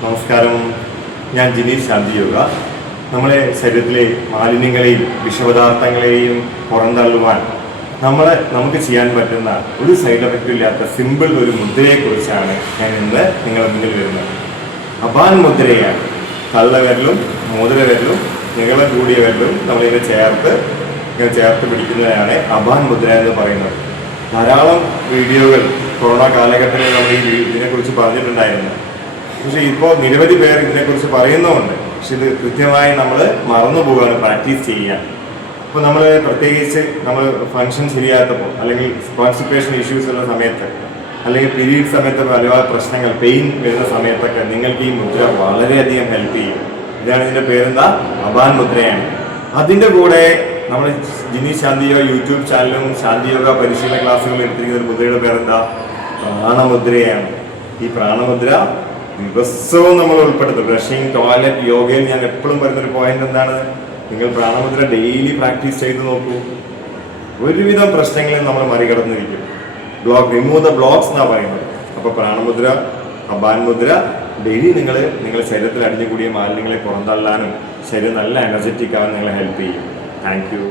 നമസ്കാരം, ഞാൻ ജിനീഷ് ശാന്തിയോഗ. നമ്മുടെ ശരീരത്തിലെ മാലിന്യങ്ങളെയും വിഷപദാർത്ഥങ്ങളെയും പുറന്തള്ളുവാൻ നമുക്ക് ചെയ്യാൻ പറ്റുന്ന ഒരു സൈഡ് എഫക്റ്റും ഇല്ലാത്ത സിമ്പിൾ ഒരു മുദ്രയെക്കുറിച്ചാണ് ഞാൻ ഇന്ന് നിങ്ങളുടെ മുന്നിൽ വരുന്നത്. അപാൻ മുദ്രയാണ്. തള്ളവിരലും മോതിരവിരലും നീളം കൂടിയ വിരലും നമ്മളിങ്ങനെ ചേർത്ത് പിടിക്കുന്നതിനാണ് അപാൻ മുദ്ര എന്ന് പറയുന്നത്. ധാരാളം വീഡിയോകൾ കൊറോണ കാലഘട്ടത്തിൽ നമ്മൾ ഇതിനെക്കുറിച്ച് പറഞ്ഞിട്ടുണ്ടായിരുന്നു. പക്ഷെ ഇപ്പോൾ നിരവധി പേർ ഇതിനെക്കുറിച്ച് പറയുന്നുമുണ്ട്. പക്ഷെ ഇത് കൃത്യമായി നമ്മൾ മറന്നു പോവുകയാണ് പ്രാക്ടീസ് ചെയ്യാൻ. ഇപ്പോൾ നമ്മൾ പ്രത്യേകിച്ച് നമ്മൾ ഫങ്ഷൻ ശരിയാത്തപ്പോൾ, അല്ലെങ്കിൽ കോൺസ്റ്റിപ്പേഷൻ ഇഷ്യൂസ് ഉള്ള സമയത്ത്, അല്ലെങ്കിൽ പീരീഡ് സമയത്ത് പല പ്രശ്നങ്ങൾ, പെയിൻ വരുന്ന സമയത്തൊക്കെ നിങ്ങൾക്ക് ഈ മുദ്ര വളരെയധികം ഹെൽപ്പ് ചെയ്യും. ഇതാണ് ഇതിൻ്റെ പേരെന്താ? അപാൻ മുദ്രയാണ്. അതിൻ്റെ കൂടെ നമ്മൾ ജിനീഷ് ശാന്തിയോഗ യൂട്യൂബ് ചാനലും ശാന്തിയോഗ പരിശീലന ക്ലാസ്സുകളും എടുത്തിരിക്കുന്ന ഒരു മുദ്രയുടെ പേരെന്താ? പ്രാണമുദ്രയാണ്. ഈ പ്രാണമുദ്ര ദിവസവും നമ്മൾ ഉൾപ്പെടുത്തും. ബ്രഷിങ്, ടോയ്ലറ്റ്, യോഗയിൽ ഞാൻ എപ്പോഴും പറയുന്നൊരു പോയിന്റ് എന്താണ്? നിങ്ങൾ പ്രാണമുദ്ര ഡെയിലി പ്രാക്ടീസ് ചെയ്ത് നോക്കൂ. ഒരുവിധം പ്രശ്നങ്ങളിൽ നമ്മൾ മറികടന്നിരിക്കും. റിമൂവ് ദ ബ്ലോക്സ് എന്നാണ് പറയുന്നത്. അപ്പോൾ പ്രാണമുദ്ര, അപാൻ മുദ്ര ഡെയിലി നിങ്ങളുടെ ശരീരത്തിൽ അടിഞ്ഞുകൂടിയ മാലിന്യങ്ങളെ പുറന്തള്ളാനും ശരീരം നല്ല എനർജറ്റിക് ആവാൻ നിങ്ങളെ ഹെൽപ്പ് ചെയ്യും. Thank you.